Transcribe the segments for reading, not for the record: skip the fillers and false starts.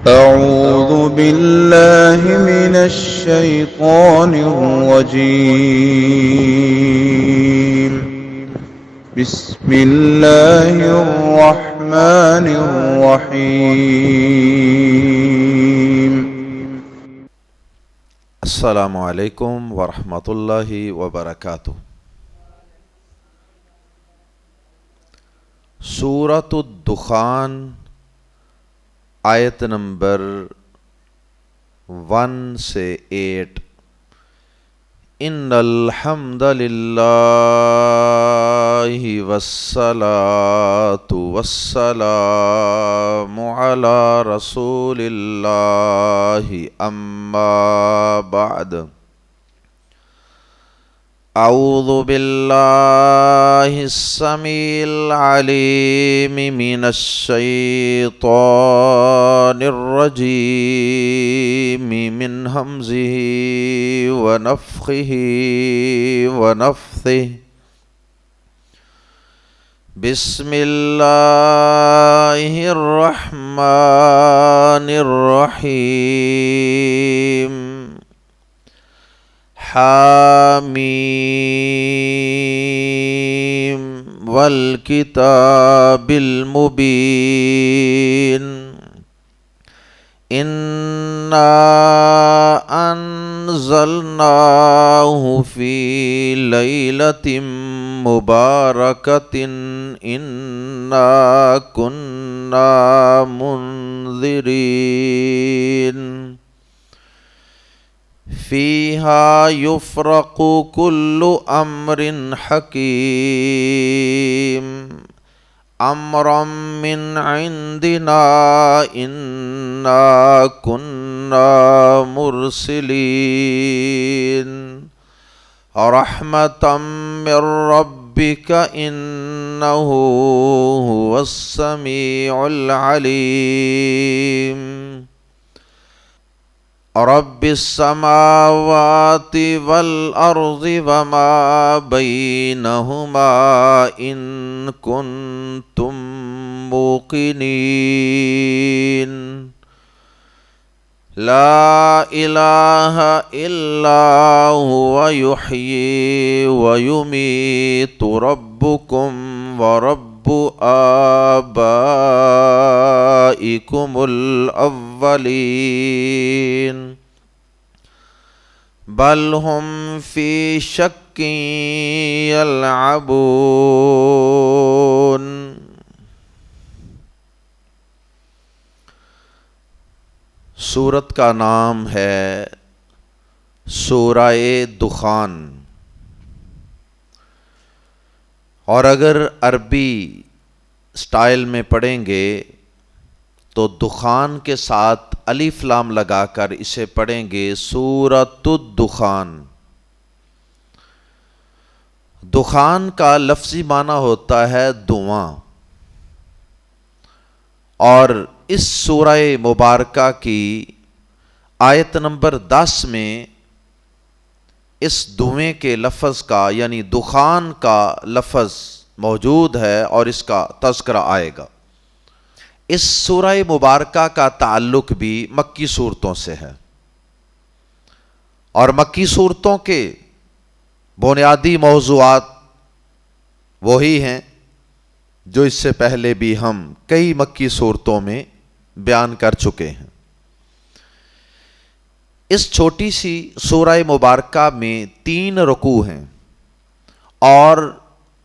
أعوذ بالله من الشيطان الرجيم. بسم الله الرحمن الرحيم. السلام علیکم ورحمۃ اللہ وبرکاتہ۔ سورۃ الدخان آیت نمبر 1 سے 8۔ ان الحمد للہ والصلاة والسلام علی رسول اللہ اما بعد۔ اعوذ باللہ السمیع العلیم من الشیطان الرجیم من ہمزہ ونفخہ ونفثہ۔ بسم اللہ الرحمن الرحیم۔ حامیم والکتاب المبین۔ انا انزلناہ فی لیلۃ مبارکۃ انا کنا منذرین۔ فیہا یفرق کل امر حکیم امرا من عندنا انا کنا مرسلین رحمتا من ربک انہ هو السمیع العلیم۔ رب السماوات والارض وما بینہما ان کنتم موقنین۔ لا الہ الا هو یحیی ویمیت ربکم ورب آبائکم الاولین بل ہم فی شک یلعبون۔ سورت کا نام ہے سورہ دخان، اور اگر عربی سٹائل میں پڑھیں گے تو دخان کے ساتھ الف لام لگا کر اسے پڑھیں گے سورۃ الدخان۔ دخان کا لفظی معنی ہوتا ہے دھواں، اور اس سورہ مبارکہ کی آیت نمبر 10 میں اس دھویں کے لفظ کا یعنی دخان کا لفظ موجود ہے اور اس کا تذکرہ آئے گا۔ اس سورہ مبارکہ کا تعلق بھی مکی صورتوں سے ہے، اور مکی صورتوں کے بنیادی موضوعات وہی ہیں جو اس سے پہلے بھی ہم کئی مکی صورتوں میں بیان کر چکے ہیں۔ اس چھوٹی سی سورہ مبارکہ میں 3 رکوع ہیں اور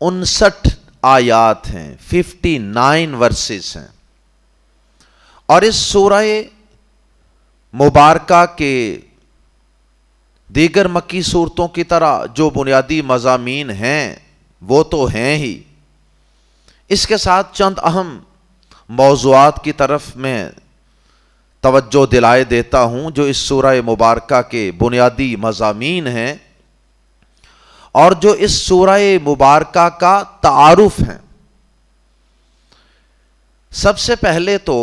59 آیات ہیں، 59 ورسز ہیں، اور اس سورہ مبارکہ کے دیگر مکی صورتوں کی طرح جو بنیادی مضامین ہیں وہ تو ہیں ہی، اس کے ساتھ چند اہم موضوعات کی طرف میں توجہ دلائے دیتا ہوں جو اس سورہ مبارکہ کے بنیادی مضامین ہیں اور جو اس سورہ مبارکہ کا تعارف ہیں۔ سب سے پہلے تو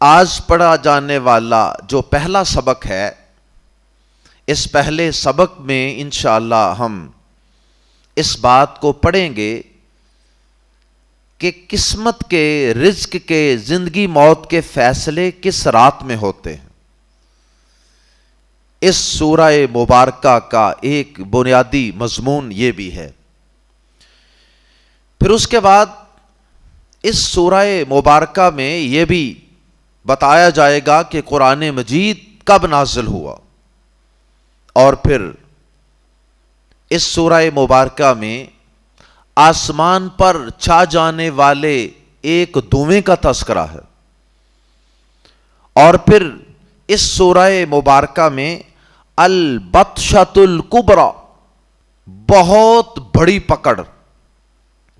آج پڑھا جانے والا جو پہلا سبق ہے، اس پہلے سبق میں انشاءاللہ ہم اس بات کو پڑھیں گے کہ قسمت کے، رزق کے، زندگی موت کے فیصلے کس رات میں ہوتے ہیں۔ اس سورہ مبارکہ کا ایک بنیادی مضمون یہ بھی ہے۔ پھر اس کے بعد اس سورہ مبارکہ میں یہ بھی بتایا جائے گا کہ قرآن مجید کب نازل ہوا، اور پھر اس سورہ مبارکہ میں آسمان پر چھا جانے والے ایک دھویں کا تذکرہ ہے، اور پھر اس سورہ مبارکہ میں البطشۃ الکبریٰ، بہت بڑی پکڑ،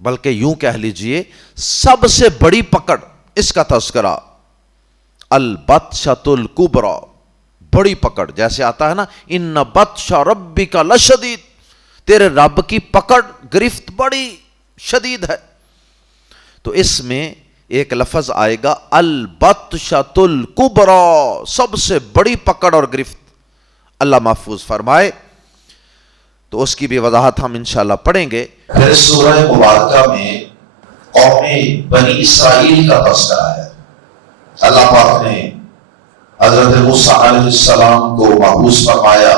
بلکہ یوں کہہ لیجئے سب سے بڑی پکڑ، اس کا تذکرہ، البطشۃ الکبریٰ، بڑی پکڑ، جیسے آتا ہے نا ان بطش ربک لشدید، تیرے رب کی پکڑ، گرفت بڑی شدید ہے۔ تو اس میں ایک لفظ آئے گا البطشۃ الکبریٰ، سب سے بڑی پکڑ اور گرفت، اللہ محفوظ فرمائے۔ تو اس کی بھی وضاحت ہم انشاءاللہ پڑھیں گے۔ پھر سورہ مبارکہ میں قوم بنی اسرائیل کا تذکرہ ہے۔ اللہ پاک نے حضرت موسیٰ علیہ السلام کو محفوظ فرمایا۔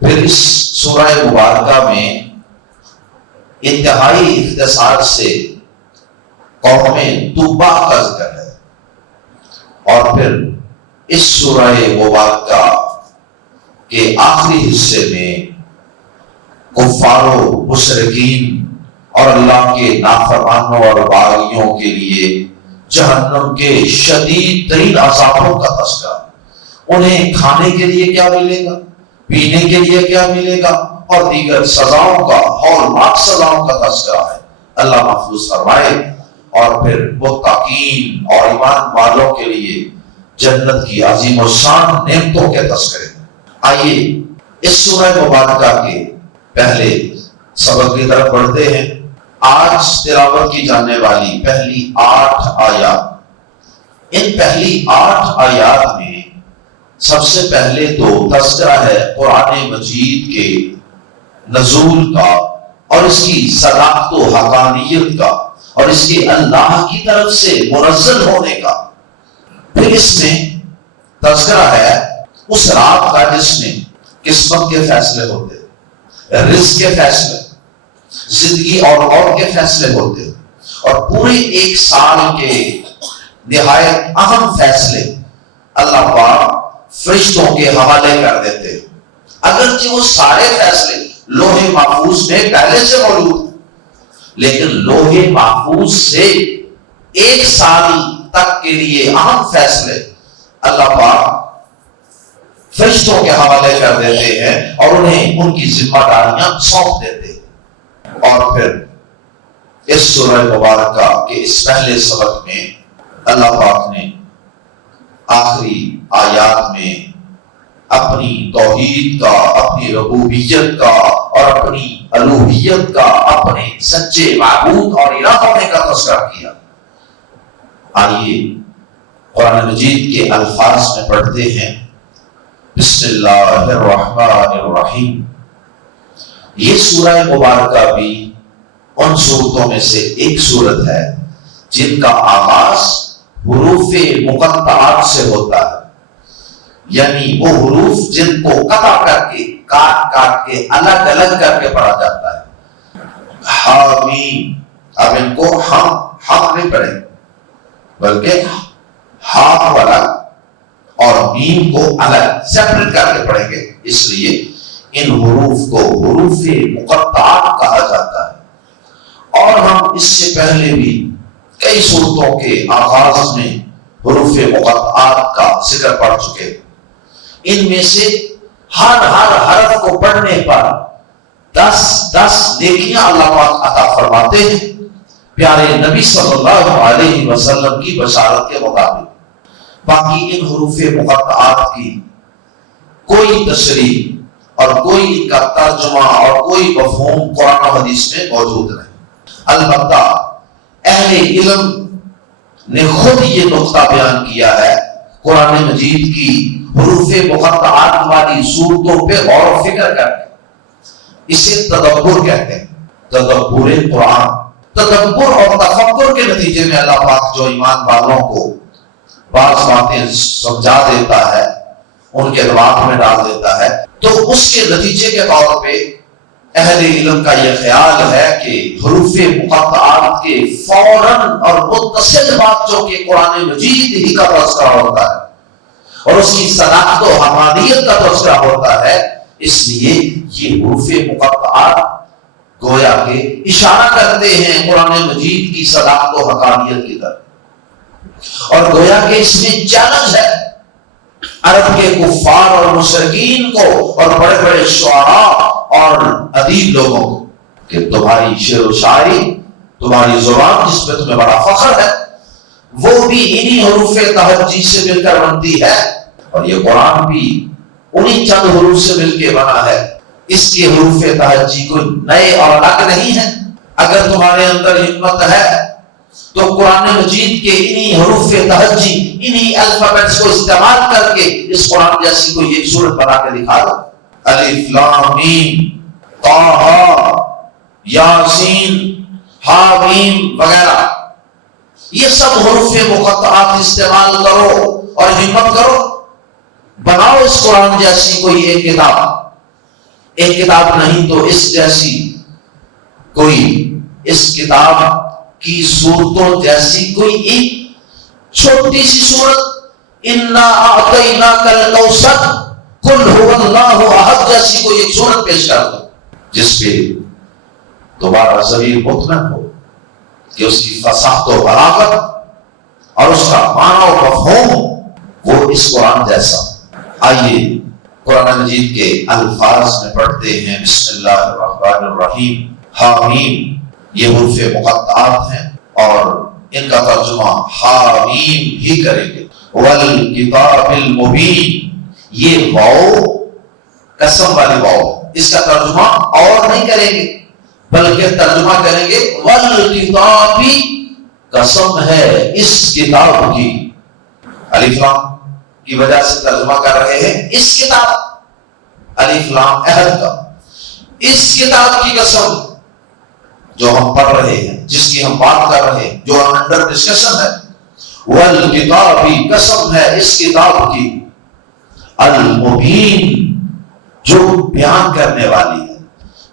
پھر اس سورہ مبارکہ میں انتہائی اختصار سے قوم توبہ کا ذکر ہے، اور پھر اس سورہ مبارکہ کے آخری حصے میں کفار و مشرکین اور اللہ کے نافرمانوں اور باغیوں کے لیے جہنم کے شدید ترین عذابوں کا تذکرہ، انہیں کھانے کے لیے کیا ملے گا، پینے کے لیے کیا ملے گا، اور دیگر سزاؤں کا، ہولناک سزاؤں کا تذکرہ ہے، اللہ محفوظ فرمائے۔ اور پھر متقین اور ایمان والوں کے لیے جنت کی عظیم و شان نعمتوں کے تذکرے۔ آئیے اس سورہ مبارکہ کے پہلے سبق کی طرف بڑھتے ہیں۔ آج تلاوت کی جانے والی پہلی 8 آیات، ان پہلی 8 آیات میں سب سے پہلے تو تذکرہ ہے قرآن مجید کے نزول کا، اور اس کی صداقت و حقانیت کا، اور اس کے اللہ کی طرف سے منزل ہونے کا۔ پھر اس میں تذکرہ ہے اس رات کا جس میں قسمت کے فیصلے ہوتے، رزق کے فیصلے، زندگی اور موت کے فیصلے ہوتے، اور پورے ایک سال کے نہایت اہم فیصلے اللہ پاک فرشتوں کے حوالے کر دیتے، اگرچہ وہ سارے فیصلے لوح محفوظ میں پہلے سے موجود ہیں، لیکن لوح محفوظ سے ایک سال تک کے لیے اہم فیصلے اللہ پاک فرشتوں کے حوالے کر دیتے ہیں، اور انہیں ان کی ذمہ داریاں سونپ دیتے ہیں۔ اور پھر اس سورہ مبارکہ کے اس پہلے سبق میں اللہ پاک نے آخری آیات میں اپنی توحید کا، اپنی ربوبیت کا، اور اپنی الوہیت کا، اپنے سچے معبود اور الہ ہونے کا تذکرہ کیا۔ آئیے قرآن مجید کے الفاظ میں پڑھتے ہیں۔ بسم اللہ الرحمن الرحیم۔ یہ سورہ مبارکہ بھی ان سورتوں میں سے ایک سورت ہے جن کا آغاز حروف مقطعات سے ہوتا ہے، یعنی وہ حروف جن کو قطع کر کے، کاٹ کاٹ کے، الگ الگ کر کے پڑھا جاتا ہے۔ حامیم، اب ان کو ہم نہیں پڑھیں بلکہ ہا والا اور میم کو الگ سیپریٹ کر کے پڑھیں گے، اس لیے ان حروف کو حروف مقطعات کہا جاتا ہے۔ اور ہم اس سے پہلے بھی کئی سورتوں کے آغاز میں حروف مقطعات کا ذکر پڑھ چکے۔ ان میں سے ہر حرف کو پڑھنے پر 10 نیکیاں اللہ پاک عطا فرماتے ہیں، پیارے نبی صلی اللہ علیہ وسلم کی بشارت کے مطابق۔ باقی ان حروف مقطعات کی کوئی تشریح اور کوئی ان کا ترجمہ اور کوئی مفہوم قرآن و حدیث میں موجود نہیں۔ البتہ اہل علم نے خود یہ نقطہ بیان کیا ہے، قرآن مجید کی حروف مقطعات والی صورتوں پہ غور و فکر کرتے، اسے تدبر کہتے ہیں، تدبر قرآن۔ تدبر اور تفکر کے نتیجے میں اللہ پاک جو ایمان والوں کو بعض باتیں سمجھا دیتا ہے، ان کے دماغ میں ڈال دیتا ہے، تو اس کے نتیجے کے طور پہ اہل علم کا یہ خیال ہے کہ حروف مقطعات کے فوراً اور متصل بات جو کہ قرآن مجید ہی کا تذکرہ ہوتا ہے اور اس کی صداقت و حقانیت کا تذکرہ ہوتا ہے، اس لیے یہ حروف مقطعات گویا کہ اشارہ کرتے ہیں قرآن مجید کی صداقت و حقانیت کی طرف، اور گویا کہ اس میں چیلنج ہے عرب کے کفار اور مشرکین کو اور بڑے بڑے شعراء اور ادیب لوگوں کو کہ تمہاری شعر و شاعری، تمہاری زبان جس پہ تمہیں بڑا فخر ہے، وہ بھی انہی حروف تہجی سے مل کر بنتی ہے، اور یہ قرآن بھی انہی چند حروف سے مل کے بنا ہے۔ اس کے حروف تہجی کوئی نئے اور الگ نہیں ہے۔ اگر تمہارے اندر ہمت ہے تو قرآن مجید کے انہی حروف تہجی، انہی الفابیٹس کو استعمال کر کے اس قرآن جیسی کوئی ایک سورت بنا کے دکھا دو۔ الف لام میم طہ یاسین حامیم وغیرہ، یہ سب حروف مقطعات استعمال کرو اور ہمت کرو، بناؤ اس قرآن جیسی کوئی ایک کتاب نہیں تو اس جیسی کوئی، اس کتاب کی صورتوں جیسی کوئی ایک چھوٹی سی صورت، انا اعطیناک الکوثر قل هو اللہ احد جیسی کوئی ایک صورت پیش کر دو جس پہ دوبارہ ضمیر مطمئن ہو کہ اس کی فصاحت و بلاغت اور اس کا معنی و مفہوم وہ اس قرآن جیسا۔ آئیے قرآن مجید کے الفاظ میں پڑھتے ہیں۔ بسم اللہ الرحمن الرحیم۔ حامیم یہ حروف مقطعات ہیں اور ان کا ترجمہ حامیم ہی کریں گے۔ والکتاب المبین، یہ واو قسم والی واو، اس کا ترجمہ اور نہیں کریں گے بلکہ ترجمہ کریں گے والکتابی، قسم ہے اس کتاب کی۔ الف لام کی وجہ سے ترجمہ کر رہے ہیں اس کتاب، الف لام عہد کا، اس کتاب کی قسم جو ہم پڑھ رہے ہیں، جس کی ہم بات کر رہے ہیں، جو انڈر ڈسکشن ہے۔ والکتابی، قسم ہے اس کتاب کی، المبین، جو بیان کرنے والی ہے،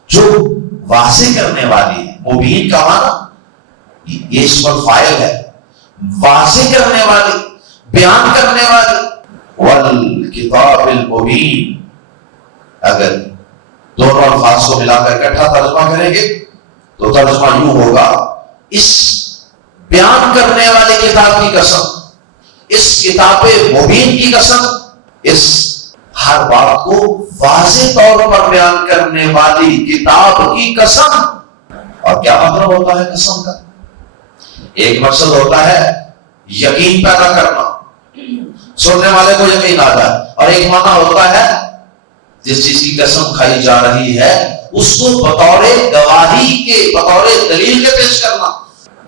جو واضح کرنے والی ہے۔ مبین کا معنی یہ اسم فاعل ہے، واضح کرنے والی، بیان کرنے والی۔ والکتاب المبین، اگر دونوں الفاظ کو ملا کر اکٹھا ترجمہ کریں گے تو ترجمہ یوں ہوگا، اس بیان کرنے والی کتاب کی قسم، اس کتاب مبین کی قسم، اس ہر بات کو واضح طور پر بیان کرنے والی کتاب کی قسم۔ اور کیا مطلب ہوتا ہے قسم کا؟ ایک مقصد ہوتا ہے یقین پیدا کرنا، سننے والے کو یقین آتا ہے، اور ایک معنی ہوتا ہے جس چیز کی قسم کھائی جا رہی ہے اس کو بطور گواہی کے، بطور دلیل کے پیش کرنا،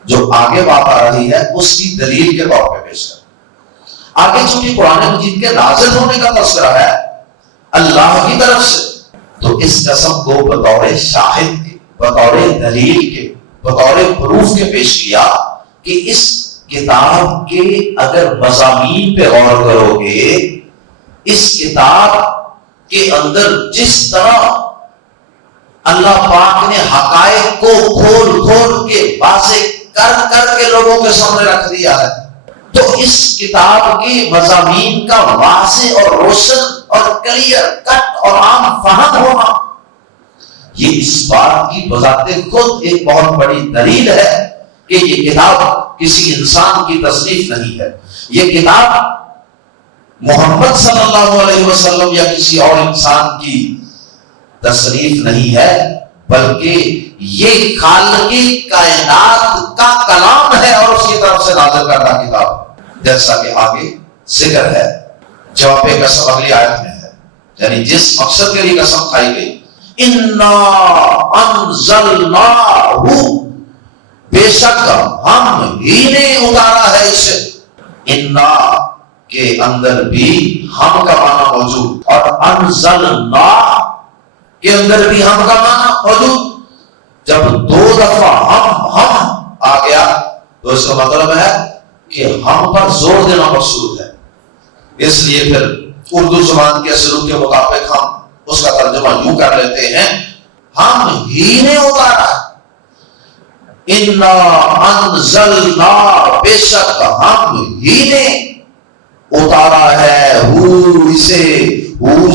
جو آگے بات آ رہی ہے اس کی دلیل کے طور پہ پیش کرنا۔ آگے چونکہ قرآن مجید کے نازل ہونے کا تذکرہ ہے اللہ کی طرف سے، تو اس قسم کو بطور شاہد کے، بطور دلیل کے، بطور پروف کے پیش کیا کہ اس کتاب کے اگر مضامین پہ غور کرو گے، اس کتاب کے اندر جس طرح اللہ پاک نے حقائق کو کھول کھول کے واضح کر کر کے لوگوں کے سامنے رکھ دیا ہے، تو اس کتاب کے مضامین کا واضح اور روشن اور کلیئر کٹ اور عام فہم ہونا، یہ اس بات کی بذات خود ایک بہت بڑی دلیل ہے کہ یہ کتاب کسی انسان کی تصنیف نہیں ہے، یہ کتاب محمد صلی اللہ علیہ وسلم یا کسی اور انسان کی تصنیف نہیں ہے، بلکہ یہ خالق کائنات کا کلام ہے اور اس کی طرف سے نازل کردہ کتاب، جیسا کہ آگے ذکر ہے۔ جواب قسم اگلی آیت میں ہے، یعنی جس مقصد کے لیے قسم کھائی گئی، انا انزلناہ، بے شک ہم ہی نے اتارا ہے اسے۔ انا کے اندر بھی ہم کا معنی موجود، اور انزلنا کے اندر بھی ہم کا معنی موجود۔ جب 2 دفعہ ہم آ گیا تو اس کا مطلب ہے کہ ہم پر زور دینا مقصود ہے. اس لیے پھر اردو زبان کے سلوک کے مطابق ہم اس کا ترجمہ یوں کر لیتے ہیں، ہم ہی نے اتارا ہے. انا انزلنا، بے شک ہم ہی نے اتارا ہے، اسے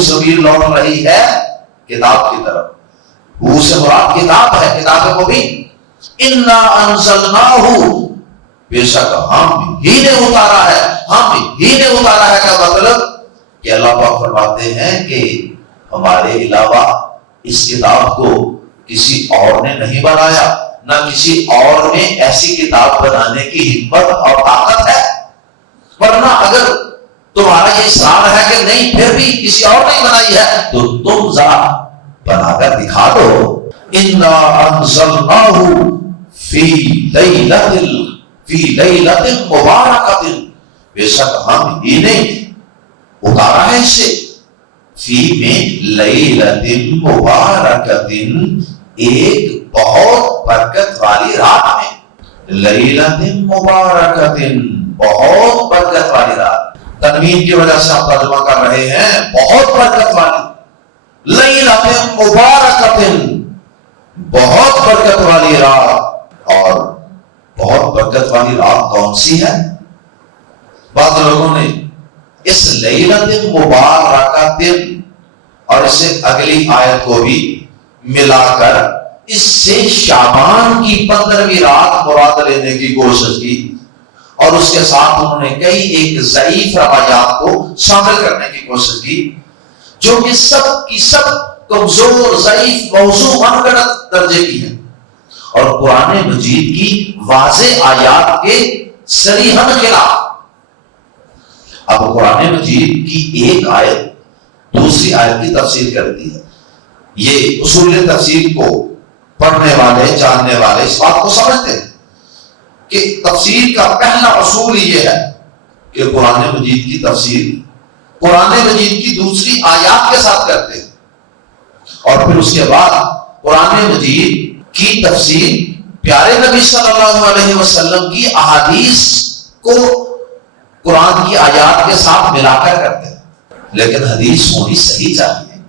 ضمیر لوٹ رہی ہے کتاب کی طرف. سے مراد کتاب ہے، کتاب کو بھی انا انزلناہ، بے شک ہم ہی نے اتارا ہے. ہم ہی نے اتارا ہے کا مطلب کہ اللہ پاک فرماتے ہیں کہ ہمارے علاوہ اس کتاب کو کسی اور نے نہیں بنایا، نہ کسی اور نے ایسی کتاب بنانے کی ہمت اور طاقت ہے. ورنہ اگر تمہارا یہ اصرار ہے کہ نہیں پھر بھی کسی اور نے بنائی ہے تو تم ذرا بنا کر دکھا دو. انا انزلناہ فی لیلۃ مبارکۃ، بے شک ہم ہی نے اتارا ہے اسے فی میں لیلۃ مبارکۃ، ایک بہت برکت والی رات میں. لیلۃ مبارکۃ، بہت برکت والی رات. تنوین کی وجہ سے ہم ترجمہ کر رہے ہیں بہت برکت والی. لیلۃ مبارکۃ، بہت برکت والی رات. اور بہت برکت والی رات کون سی ہے؟ بعض لوگوں نے اس لیلۃ مبارکۃ اور اس سے اگلی آیت کو بھی ملا کر اس سے شعبان کی 15ویں رات مراد لینے کی کوشش کی، اور اس کے ساتھ انہوں نے کئی ایک ضعیف روایات کو شامل کرنے کی کوشش کی جو کہ سب کی سب کمزور ضعیف موضوع انگڑت درجے کی ہے اور قرآن مجید کی واضح آیات کے صریحاً خلاف. اب قرآن مجید کی ایک آیت دوسری آیت کی تفسیر کرتی ہے. یہ اصول تفسیر کو پڑھنے والے جاننے والے اس بات کو سمجھتے ہیں کہ تفسیر کا پہلا اصول یہ ہے کہ قرآن مجید کی تفسیر قرآن مجید کی دوسری آیات کے ساتھ کرتے ہیں، اور پھر اس کے بعد قرآن مجید کی تفسیر پیارے نبی صلی اللہ علیہ وسلم کی احادیث کو قرآن کی آیات کے ساتھ ملا کر کرتے ہیں. لیکن حدیث ہونی صحیح چاہیے.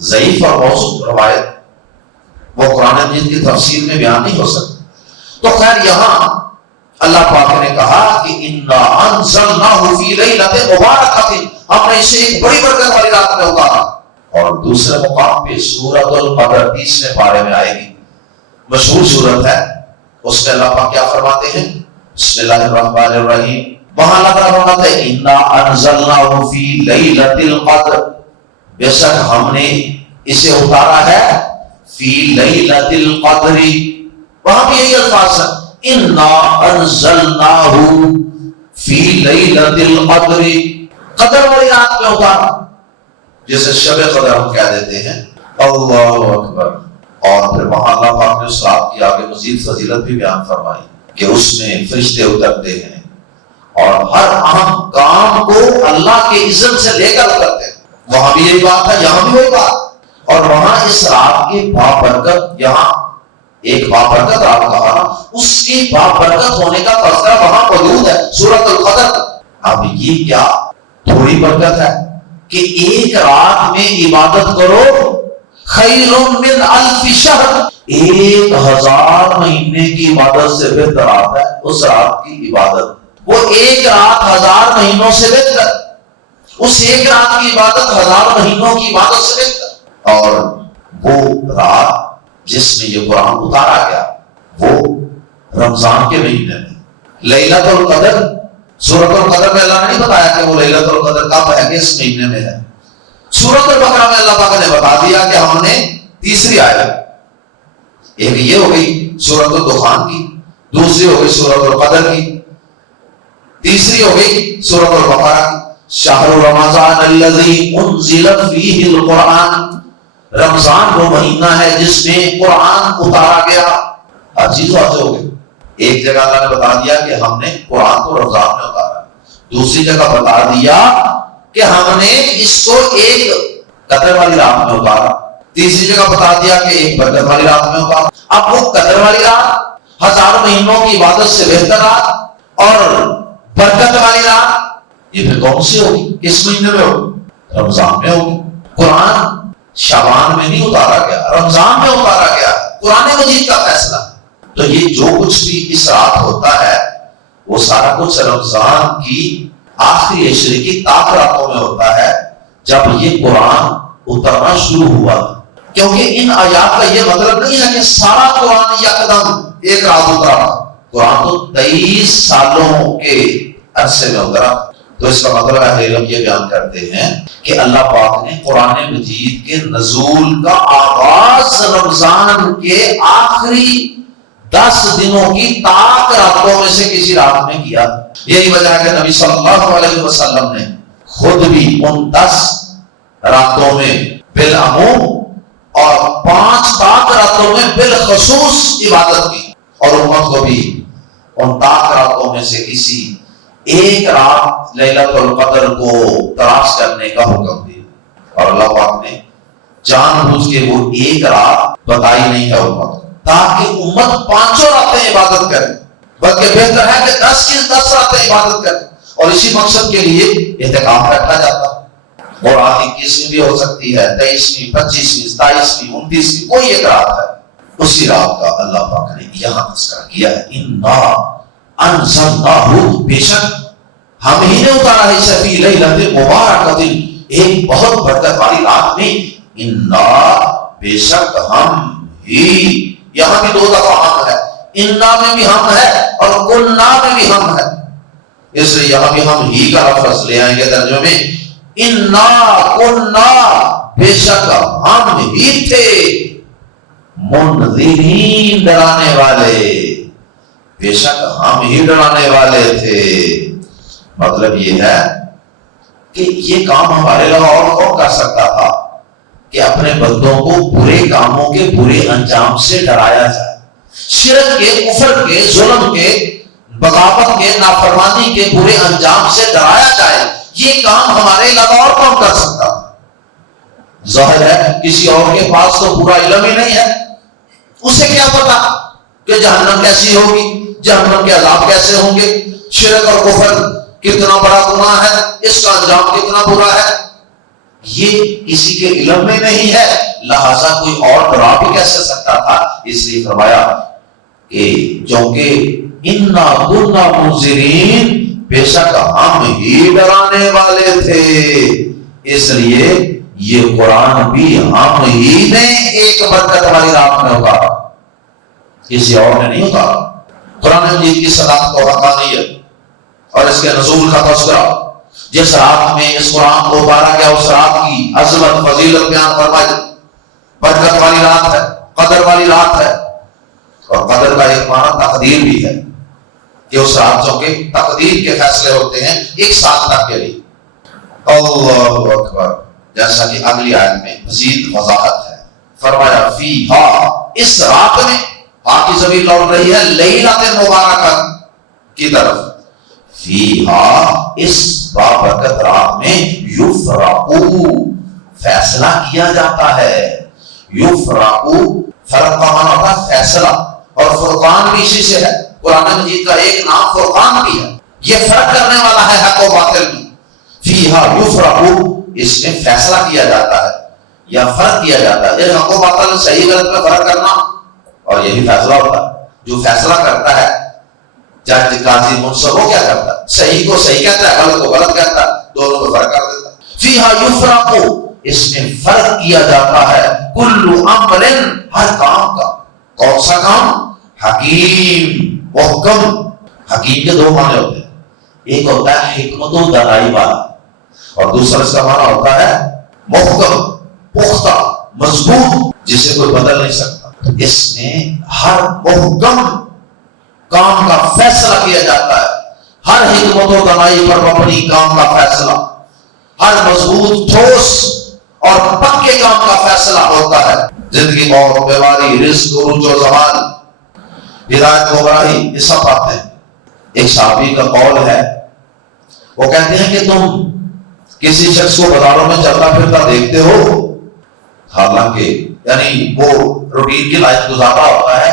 ضعیف اور موضوع روایت وہ قرآن مجید کی تفسیر میں بیان نہیں ہو سکتی. تو خیر یہاں اللہ پاک نے کہا کہ انا انزلناہ فی لیلۃ مبارکۃ، ہم نے اسے ایک بڑی برکت والی رات میں اتارا. اور دوسرے مقام پہ سورۃ القدر 30ویں پارے میں آئے گی، مشہور سورت ہے. اس میں اللہ پاک کیا فرماتے ہیں؟ بسم اللہ الرحمن الرحیم. وہاں اللہ تعالیٰ فرماتے ہیں انا انزلناہ فی لیلۃ القدر، بے شک ہم نے اسے اتارا ہے فی لیلۃ القدر. وہاں بھی یہی الفاظ ہیں انا انزلناہ فی لیلۃ القدر، قدر والی رات میں اتارا، جسے شب قدر ہم کہہ دیتے ہیں. اللہ اکبر. اور پھر وہاں اللہ پاک نے اس رات کی آگے مزید فضیلت بھی بیان فرمائی کہ اس میں فرشتے اترتے ہیں اور ہر اہم کام کو اللہ کے اذن سے لے کر اترتے ہیں. وہاں بھی یہی بات ہے، یہاں بھی وہی بات. اور وہاں اس رات کے بابرکت، یہاں ایک بابرکت رات کہا، اس کی بابرکت ہونے کا تذکرہ وہاں موجود ہے سورۃ القدر. اب یہ کیا تھوڑی برکت ہے کہ ایک رات میں عبادت کرو خیر من الف شہر، 1000 مہینے کی عبادت سے بہتر رات ہے اس رات کی عبادت. وہ ایک رات 1000 مہینوں سے بہتر، اس ایک رات کی عبادت 1000 مہینوں کی عبادت سے بہتر. اور وہ رات جس میں یہ قرآن اتارا گیا وہ رمضان کے مہینے میں لیلۃ القدر. سورۃ القدر میں اللہ نے نہیں بتایا کہ وہ لیلۃ القدر کب ہے، کس مہینے میں ہے. سورۃ البقرہ میں اللہ پاک نے بتا دیا کہ ہم نے تیسری آیت، ایک یہ ہو گئی سورۃ الدخان کی، دوسری ہو گئی سورۃ القدر کی، تیسری ہو گئی سورۃ البقرہ کی. شہر رمضان الذی انزل فیہ القرآن، رمضان وہ مہینہ ہے جس میں قرآن اتارا گیا. ہر چیز واضح ہو گئی. ایک جگہ اللہ نے بتا دیا کہ ہم نے قرآن کو رمضان میں اتارا، دوسری جگہ بتا دیا کہ ہم نے اس کو ایک قدر والی رات میں اتارا. تیسری جگہ بتا دیا کہ ایک برکت والی رات میں ہوگا. اب وہ قدر والی رات، 1000 مہینوں کی عبادت سے بہتر رات اور برکت والی رات، یہ پھر کون سی ہوگی؟ کس مہینے میں ہوگی؟ رمضان میں ہوگی. قرآن شعبان میں نہیں اتارا گیا، رمضان میں اتارا گیا، قرآن مجید کا فیصلہ. تو یہ جو کچھ بھی اس رات ہوتا ہے وہ سارا کچھ رمضان کی آخری عشرے کی طاق راتوں میں ہوتا ہے جب یہ قرآن اترنا شروع ہوا. کیونکہ ان آیات کا یہ مطلب نہیں ہے کہ سارا قرآن یکدم ایک رات اترا. قرآن تو 23 سالوں کے عرصے میں اترا. تو اس کا مطلب اہل علم یہ بیان کرتے ہیں کہ اللہ پاک نے قرآن مجید کے نزول کا آغاز رمضان کے آخری 10 دنوں کی طاق راتوں میں سے کسی رات میں کیا. یہی وجہ ہے کہ نبی صلی اللہ علیہ وسلم نے خود بھی ان 10 راتوں میں بالعموم اور 5 طاق راتوں میں بالخصوص عبادت کی، اور امت کو بھی ان طاق راتوں میں سے کسی ایک رات لیلۃ القدر کو تلاش کرنے کا حکم دیا. اور اللہ پاک نے جان بوجھ کے وہ ایک رات بتائی نہیں ہے امت کو، تاکہ امت 5 راتیں عبادت کرے، بلکہ بہتر ہے کہ 10 کی 10 راتیں عبادت کرے. اور اسی مقصد کے لیے اعتکاف رکھا جاتا ہے. اور رات 21 بھی ہو سکتی ہے، 23ویں، 25ویں، 27ویں، 29ویں، کوئی ایک رات ہے. اسی رات کا اللہ پاک نے یہاں تذکرہ کیا ہے. انا انزلناہ، بے شک ہم ہی نے اتارا ہے اسے فی لیلۃ مبارکۃ، ایک بہت برکت والی رات میں. انا، بے شک ہم ہی، یہاں بھی 2 دفعہ ہم ہے. انا میں بھی ہم ہے اور کنا میں بھی ہم ہے، اس لیے یہاں بھی ہم ہی کا لفظ لے آئیں گے ترجمے میں. انا کنا، بے شک ہم ہی تھے، منذرین، ڈرانے والے، بے شک ہم ہی ڈرانے والے تھے. مطلب یہ ہے کہ یہ کام ہمارے علاوہ اور کون کر سکتا تھا کہ اپنے بندوں کو برے کاموں کے برے انجام سے ڈرایا جائے، شرک کے، کفر کے، ظلم کے، بغاوت کے، نافرمانی کے برے انجام سے ڈرایا جائے. یہ کام ہمارے علاوہ اور کون کر سکتا تھا؟ ظاہر ہے کسی اور کے پاس تو پورا علم ہی نہیں ہے. اسے کیا پتا کہ جہنم کیسی ہوگی، جہنم کے عذاب کیسے ہوں گے، شرک اور کفر کتنا بڑا گناہ ہے، اس کا انجام کتنا برا ہے. یہ کسی کے علم میں نہیں ہے، لہذا کوئی اور ڈرا بھی کیسے سکتا تھا. اس لیے فرمایا کہ چونکہ انا کنا منذرین، بے شک ہم ہی ڈرانے والے تھے، اس لیے یہ قرآن بھی ہم ہی نے ایک برکت والی رات میں اتارا، کسی اور نے نہیں اتارا. قرآن مجید کی صداقت و حقانیت اور اس کے نزول کا تذکرہ، جس رات میں اس قرآن کو اتارا گیا اس رات کی عظمت، فضیلت بیان فرمائی. برکت والی رات ہے، قدر والی رات ہے، اور قدر کا ایک معنی تقدیر بھی ہے کہ اس رات جو کہ تقدیر کے فیصلے ہوتے ہیں 1 سال تک کے لیے. اللہ اکبر. جیسا کہ اگلی آیت میں مزید وضاحت ہے. فرمایا فیہا، اس رات میں، ہاں کی ضمیر لوٹ رہی ہے لیلۃ مبارکہ کی طرف. فیہا، اس بابرکت رات میں، یفرقو، فیصلہ کیا جاتا ہے. یفرقو، فرق کا معنی ہوتا ہے فیصلہ، اور فرقان بھی اسی سے ہے. قرآن مجید کا ایک نام فرقان بھی ہے، یہ فرق کرنے والا ہے حق و باطل میں. فیہا یفرقو، اس میں فیصلہ کیا جاتا ہے یا فرق کیا جاتا ہے. یہ حق و باطل، صحیح غلط میں فرق کرنا، اور یہی فیصلہ ہوتا ہے. جو فیصلہ کرتا ہے جج، قاضی، منصف، وہ کیا کرتا ہے؟ صحیح کو صحیح کہتا ہے، غلط کو غلط کہتا ہے، دونوں کو فرق کر دیتا ہے. فیہا یفرقو، اس میں فرق کیا جاتا ہے کل امر، ہر کام کا. کون سا کام؟ حکیم، محکم. حکیم کے 2 معنی ہوتے ہیں، ایک ہوتا ہے حکمت و دانائی والا، اور دوسرا اس کا معنی ہوتا ہے محکم، پختہ، مضبوط، جسے کوئی بدل نہیں سکتا. اس میں ہر محکم کام کا فیصلہ کیا جاتا ہے، ہر حکمت و دانائی پر مبنی کام کا فیصلہ، ہر مضبوط، ٹھوس اور پکے کام کا فیصلہ ہوتا ہے. زندگی، موت، بیماری، رزق، عروج و زوال، ہدایت، گمراہی، یہ سب باتیں. ایک صحابی کا قول ہے، وہ کہتے ہیں کہ تم کسی شخص کو بازاروں میں چلتا پھرتا دیکھتے ہو، حالانکہ یعنی وہ روٹین کی لائف گزارا ہوتا ہے،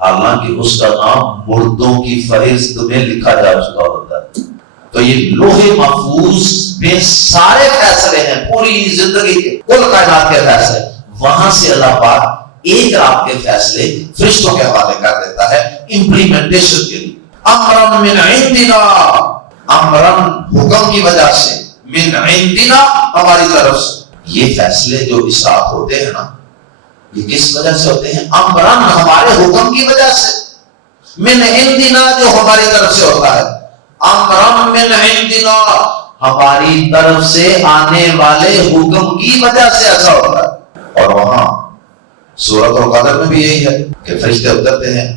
حالانکہ اس کا نام مردوں کی فہرست میں لکھا جا چکا ہوتا ہے۔ تو یہ لوح محفوظ میں سارے فیصلے ہیں، پوری زندگی کے کل کائنات کے فیصلے، وہاں سے اللہ پاک ایک رات کے فیصلے فرشتوں کے حوالے کر دیتا ہے امپلیمنٹیشن کے لیے۔ امرن من عندنا، امرن حکم کی وجہ سے، من عندنا ہماری طرف سے۔ یہ فیصلے جو اس رات ہوتے ہیں نا، یہ کس وجہ سے ہوتے ہیں؟ امرن ہمارے حکم کی وجہ سے، من عندنا جو ہماری طرف سے ہوتا ہے، امرن من عندنا ہماری طرف سے آنے والے حکم کی وجہ سے ایسا ہوتا ہے۔ اور وہاں سورۃ القدر میں بھی یہی ہے کہ فرشتے اترتے ہیں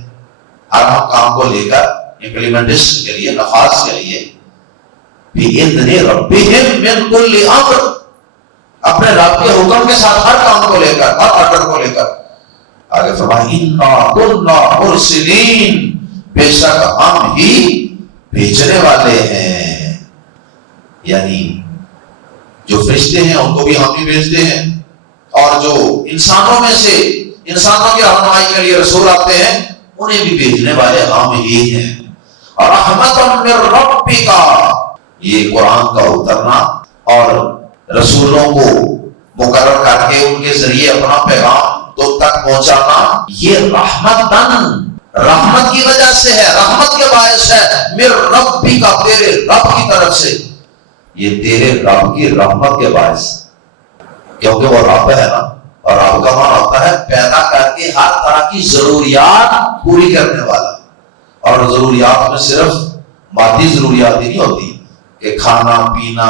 ہر ہم کام کو لے کر امپلیمنٹیشن کے لیے، نفاذ کے لیے، بِإِذْنِ رَبِّهِمْ مِنْ كُلِّ أَمْرٍ، اپنے رب کے حکم کے ساتھ ہر کام کو لے کر، ہر آرڈر کو لے کر۔ آگے فرمایا إِنَّا كُنَّا مُرْسِلِينَ، بے شک ہم ہی بھیجنے والے ہیں، یعنی جو فرشتے ہیں ان کو بھی ہم ہی بھیجتے ہیں، اور جو انسانوں میں سے انسانوں کی رہنمائی کے لیے رسول آتے ہیں انہیں بھی بھیجنے والے ہم ہی ہیں۔ اور رحمت من ربک، یہ قرآن کا اترنا اور رسولوں کو مقرر کر کے ان کے ذریعے اپنا پیغام تو تک پہنچانا، یہ رحمت کی وجہ سے ہے، رحمت کے باعث ہے، من ربک، تیرے رب کی طرف سے، یہ تیرے رب کی رحمت کے باعث، کیونکہ وہ رب ہے نا، اور رب کا معنی ہوتا ہے پیدا کر کے ہر طرح کی ضروریات پوری کرنے والا۔ اور ضروریات میں صرف مادی ضروریات ہی نہیں ہوتی کہ کھانا پینا،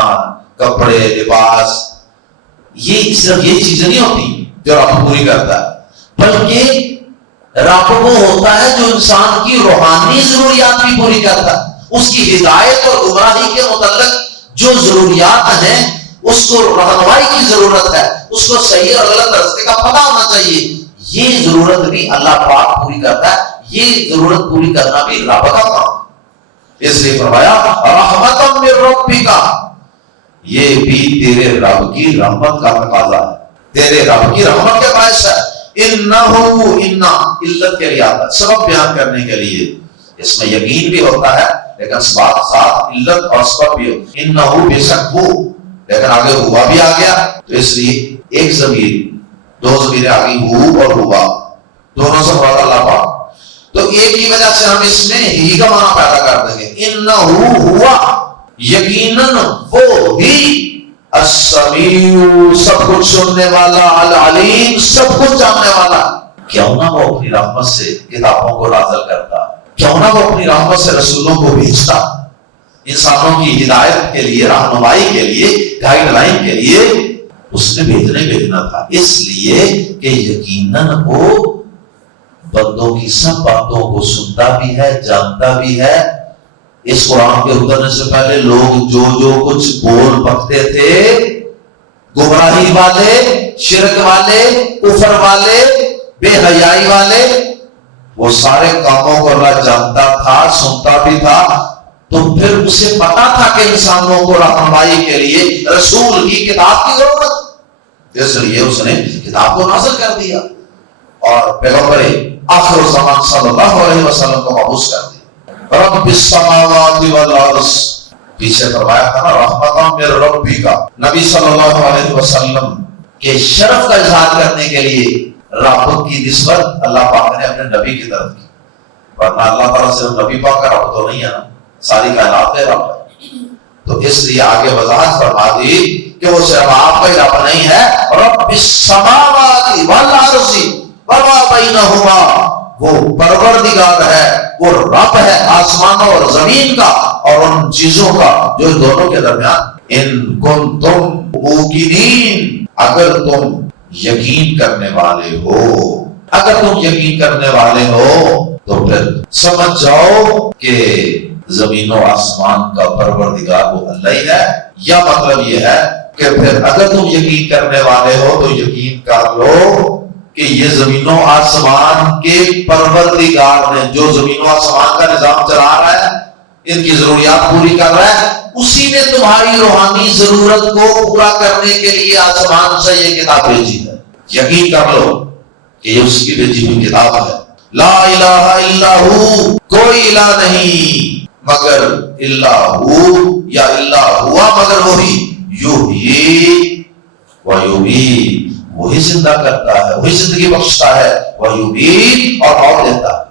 کپڑے، لباس، یہ صرف یہ چیزیں نہیں ہوتی جو رب پوری کرتا ہے، بلکہ رب وہ ہوتا ہے جو انسان کی روحانی ضروریات بھی پوری کرتا ہے، اس کی ہدایت اور گمراہی کے متعلق جو ضروریات ہیں، اس کو رہنمائی کی ضرورت ہے، اس کو صحیح اور غلط راستے کا پتہ ہونا چاہیے، یہ ضرورت بھی اللہ پاک پوری کرتا ہے، یہ ضرورت پوری کرنا بھی رب کا کام۔ اس لیے فرمایا رحمت من ربک، یہ بھی تیرے رب کی رحمت کا تقاضا ہے، تیرے رب کی رحمت کے باعث ہے۔ انہ علت کے لیے آتا ہے، سبب بیان کرنے کے لیے، اس میں یقین بھی ہوتا ہے لیکن ساتھ علت اور سبب بھی ہوتا ہے۔ انہ بے شک وہ، لیکن آگے ہوا بھی آ گیا، تو اس لیے ایک ضمیر، دو ضمیریں آ گئی، ہو اور ہوا، دونوں سے مراد اللہ پاک، تو ایک کی وجہ سے ہم اس میں ہی کا معنی پیدا کر دیں گے۔ انہ ہوا، یقیناً وہ ہی، السمیع، سب کچھ سننے والا، العلیم، سب کچھ جاننے والا۔ کیوں نہ وہ اپنی رحمت سے کتابوں کو نازل کرتا، کیوں نہ وہ اپنی رحمت سے رسولوں کو بھیجتا، انسانوں کی ہدایت کے لیے، رہنمائی کے لیے، گائیڈ لائن کے لیے اس نے بھیجنا تھا، اس لیے کہ یقیناً وہ بندوں کی سب باتوں کو سنتا بھی ہے، جانتا بھی ہے۔ اس قرآن کے اترنے سے پہلے لوگ جو کچھ بول بکتے تھے، گمراہی والے، شرک والے، کفر والے، بے حیائی والے، وہ سارے کاموں کو اللہ جانتا تھا، سنتا بھی تھا، تو پھر اسے پتا تھا کہ انسانوں کو رہنمائی کے لیے رسول کی کتاب کی ضرورت، اس لیے اس نے کتاب کو نازل کر دیا اور پیغمبر آخر الزمان صلی اللہ علیہ وسلم کو مبعوث کر دیا۔ رب السماوات والارض، پیچھے فرمایا تھا نا رحمتاً من ربک، نبی صلی اللہ علیہ وسلم کے شرف کا اظہار کرنے کے لیے رحمت کی نسبت اللہ پاک نے اپنے نبی کی طرف کی، ورنہ اللہ تعالیٰ صرف نبی پاک کا رب تو نہیں ہے نا، ساری کائنات ہے رب ہے، تو اس لیے آگے وضاحت فرما دی کہ وہ صرف آپ کا ہی رب نہیں ہے، رب السماوات والارض وما بینہما، وہ پروردگار ہے، وہ رب ہے آسمانوں اور زمین کا اور ان چیزوں کا جو دونوں کے درمیان۔ ان کنتم موقنین، اگر تم یقین کرنے والے ہو، اگر تم یقین کرنے والے ہو تو پھر سمجھ جاؤ کہ زمین و آسمان کا پروردگار وہ اللہ ہی ہے، یا مطلب یہ ہے کہ پھر اگر تم یقین کرنے والے ہو تو یقین کر لو کہ یہ زمین و آسمان کے پروردگار نے، جو زمین و آسمان کا نظام چلا رہا ہے، ان کی ضروریات پوری کر رہا ہے، اسی نے تمہاری روحانی ضرورت کو پورا کرنے کے لیے آسمان سے یہ کتاب بھیجی ہے۔ یقین کر لو کہ یہ اس کی بھیجی ہوئی کتاب ہے. لا الہ الا ہو، کوئی الہ نہیں مگر الا ہو، یا الا ہوا مگر وہی، یحیی و یمیت، وہی زندہ کرتا ہے، وہی زندگی بخشتا ہے، و یمیت، اور موت دیتا ہے.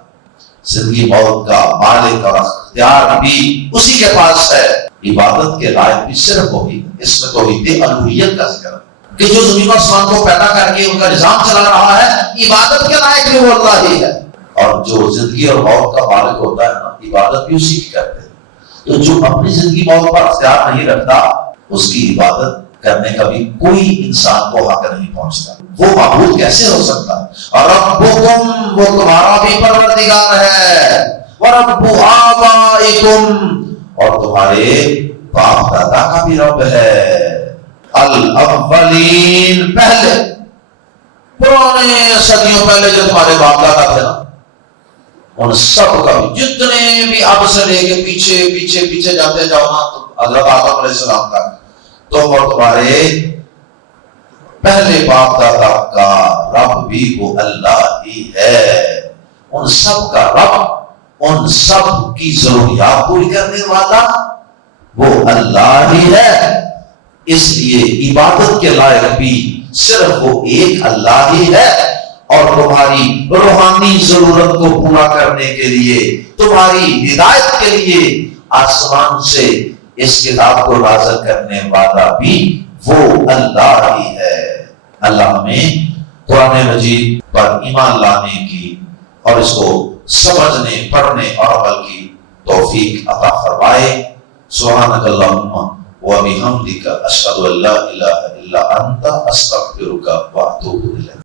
زندگی موت کا مالک اور اختیار بھی اسی کے پاس ہے. عبادت کے لائق بھی صرف وہی. اس میں توحید الوہیت کا ذکر ہے کہ جو زمین و آسمان کو پیدا کر کے ان کا نظام چلا رہا ہے، عبادت کے لائق بھی وہ اللہ ہی ہے. اور جو زندگی اور موت کا مالک ہوتا ہے نا، عبادت بھی اسی کی کرتے ہیں. تو جو اپنی زندگی موت پر اختیار نہیں رکھتا، اس کی عبادت کرنے کا بھی کوئی انسان کو حق نہیں پہنچتا. وہ معبود کیسے ہو سکتا ہے؟ اور ربکم، وہ تمہارا بھی پروردگار ہے، ورب آبائکم، اور تمہارے باپ دادا کا بھی رب ہے. الاولین، پہلے پرانے صدیوں پہلے جو تمہارے باپ دادا تھے نا، ان سب کا بھی، جتنے بھی اب سے لے کے پیچھے پیچھے پیچھے جاتے جاؤ نا، تو حضرت آدم علیہ السلام کا، تم اور تمہارے پہلے باپ دادا کا رب بھی وہ اللہ ہی ہے. ان سب کا رب، ان سب کی ضروریات پوری کرنے والا وہ اللہ ہی ہے. اس لیے عبادت کے لائق بھی صرف وہ ایک اللہ ہی ہے. اور تمہاری روحانی ضرورت کو پورا کرنے کے لیے، تمہاری ہدایت کے لیے آسمان سے اس کتاب کو نازل کرنے والا بھی وہ اللہ ہی ہے. اللہ ہمیں قرآن مجید پر ایمان لانے کی اور اس کو سمجھنے، پڑھنے اور عمل کی توفیق عطا فرمائے. سبحانک اللہم و بحمدک، اشہد ان لا الہ الا انت، استغفرک و اتوب الیک.